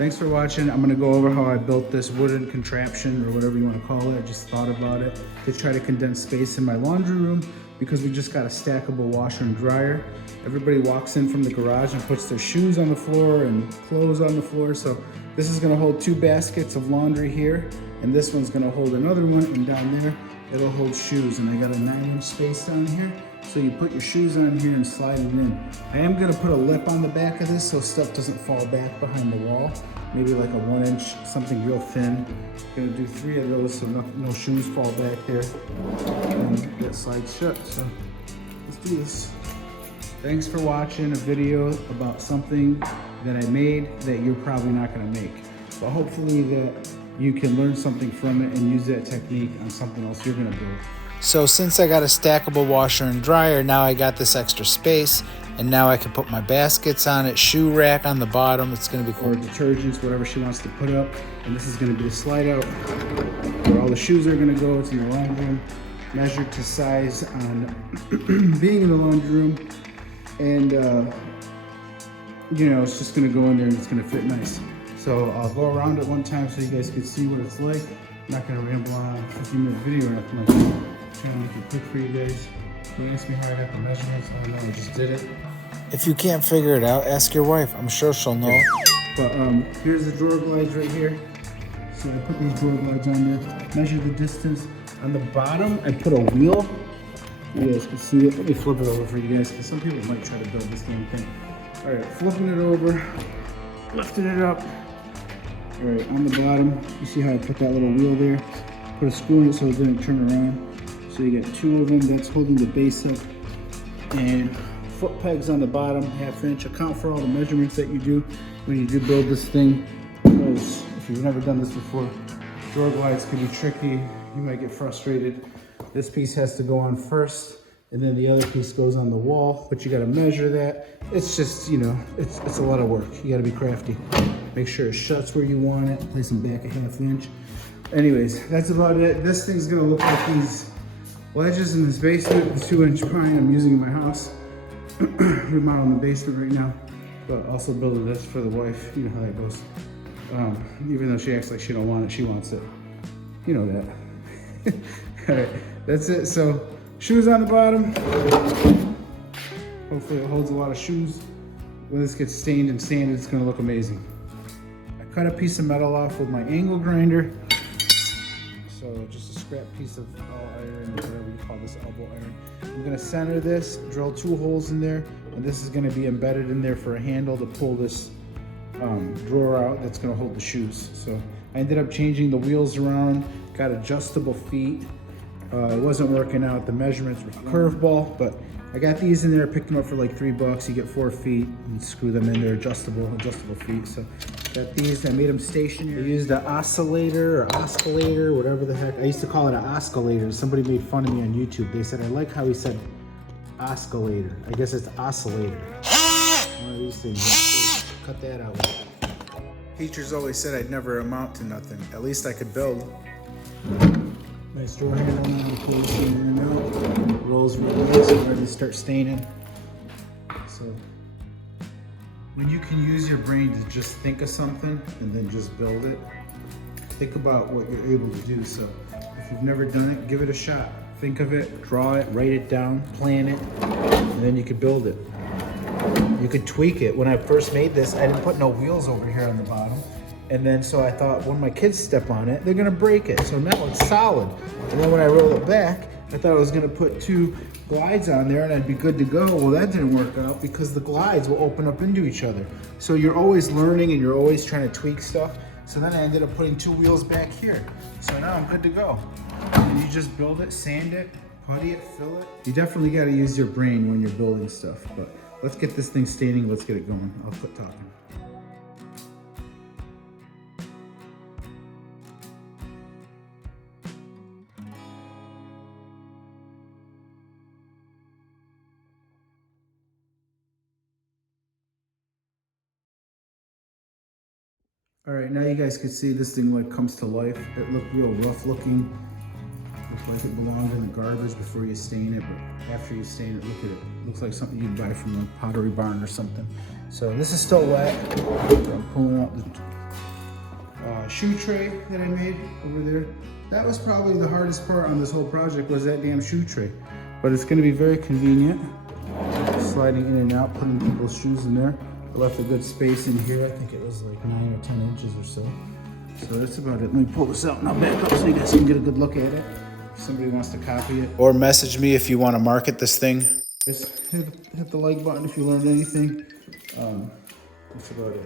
Thanks for watching. I'm gonna go over how I built this wooden contraption or whatever you wanna call it. I just thought about it to try to condense space in my laundry room because we just got a stackable washer and dryer. Everybody walks in from the garage and puts their shoes on the floor and clothes on the floor. So this is gonna hold 2 baskets of laundry here, and this one's gonna hold another one, and down there, it'll hold shoes. And I got a 9-inch space down here. So you put your shoes on here and slide it in. I am gonna put a lip on the back of this so stuff doesn't fall back behind the wall. Maybe like a 1-inch, something real thin. Gonna do 3 of those so no shoes fall back there. And that slides shut, so let's do this. Thanks for watching a video about something that I made that you're probably not gonna make. But hopefully that you can learn something from it and use that technique on something else you're gonna build. So since I got a stackable washer and dryer, now I got this extra space, and now I can put my baskets on it, shoe rack on the bottom. It's gonna be cool. Or detergents, whatever she wants to put up. And this is gonna be the slide out where all the shoes are gonna go. It's in the laundry room, measured to size on being in the laundry room. And you know, it's just gonna go in there and it's gonna fit nice. So I'll go around it one time so you guys can see what it's like. I'm not gonna ramble on a 50-minute video or nothing like that. Trying to make it quick for you guys. Don't ask me how I got the measurements. I don't know, I just did it. If you can't figure it out, ask your wife. I'm sure she'll know. But here's the drawer glides right here. So I put these drawer glides on there. Measure the distance. On the bottom, I put a wheel. You guys can see it. Let me flip it over for you guys, because some people might try to build this damn thing. All right, flipping it over, lifting it up. All right, on the bottom, you see how I put that little wheel there? Put a screw in it so it didn't turn around. So you got 2 of them, that's holding the base up. And foot pegs on the bottom, 1/2 inch. Account for all the measurements that you do when you do build this thing. Because if you've never done this before, drawer glides can be tricky. You might get frustrated. This piece has to go on first, and then the other piece goes on the wall, but you gotta measure that. It's just, you know, it's a lot of work. You gotta be crafty. Make sure it shuts where you want it. Place them back 1/2 inch. Anyways, that's about it. This thing's gonna look like these ledges in this basement, the 2-inch pine I'm using in my house. Remodeling the basement right now, but also building this for the wife. You know how that goes. Even though she acts like she don't want it, she wants it. You know that. All right, that's it. So shoes on the bottom. Hopefully it holds a lot of shoes. When this gets stained and sanded, it's gonna look amazing. I cut a piece of metal off with my angle grinder. So just a scrap piece of iron, whatever you call this, elbow iron. I'm gonna center this, drill 2 holes in there, and this is gonna be embedded in there for a handle to pull this drawer out that's gonna hold the shoes. So I ended up changing the wheels around, got adjustable feet. It wasn't working out, the measurements were curveball, but I got these in there, picked them up for like $3. You get 4 feet and screw them in there, adjustable feet. So got these, I made them stationary. I used an oscillator or oscillator, whatever the heck. I used to call it an oscillator. Somebody made fun of me on YouTube. They said, I like how he said oscillator. I guess it's oscillator. One of these things. Cut that out. Teachers always said I'd never amount to nothing. At least I could build. Nice drawer handle now, pull this in and out. Rolls really nice, ready to start staining. So when you can use your brain to just think of something and then just build it, think about what you're able to do. So if you've never done it, give it a shot. Think of it, draw it, write it down, plan it, and then you can build it. You could tweak it. When I first made this, I didn't put no wheels over here on the bottom. And then so I thought when my kids step on it, they're gonna break it. So now it's solid. And then when I roll it back, I thought I was gonna put 2 glides on there and I'd be good to go. Well, that didn't work out because the glides will open up into each other. So you're always learning and you're always trying to tweak stuff. So then I ended up putting 2 wheels back here. So now I'm good to go. And you just build it, sand it, putty it, fill it. You definitely gotta use your brain when you're building stuff. But let's get this thing staining, let's get it going. I'll quit talking. All right, now you guys can see this thing like comes to life. It looked real rough looking. Looks like it belonged in the garbage before you stain it, but after you stain it, look at it. Looks like something you'd buy from a Pottery Barn or something. So this is still wet. I'm pulling out the shoe tray that I made over there. That was probably the hardest part on this whole project, was that damn shoe tray. But it's gonna be very convenient. Sliding in and out, putting people's shoes in there. I left a good space in here. I think it was like 9 or 10 inches or so. So that's about it. Let me pull this out and I'll back up so you guys can get a good look at it. If somebody wants to copy it. Or message me if you want to market this thing. Just hit the like button if you learned anything. That's about it.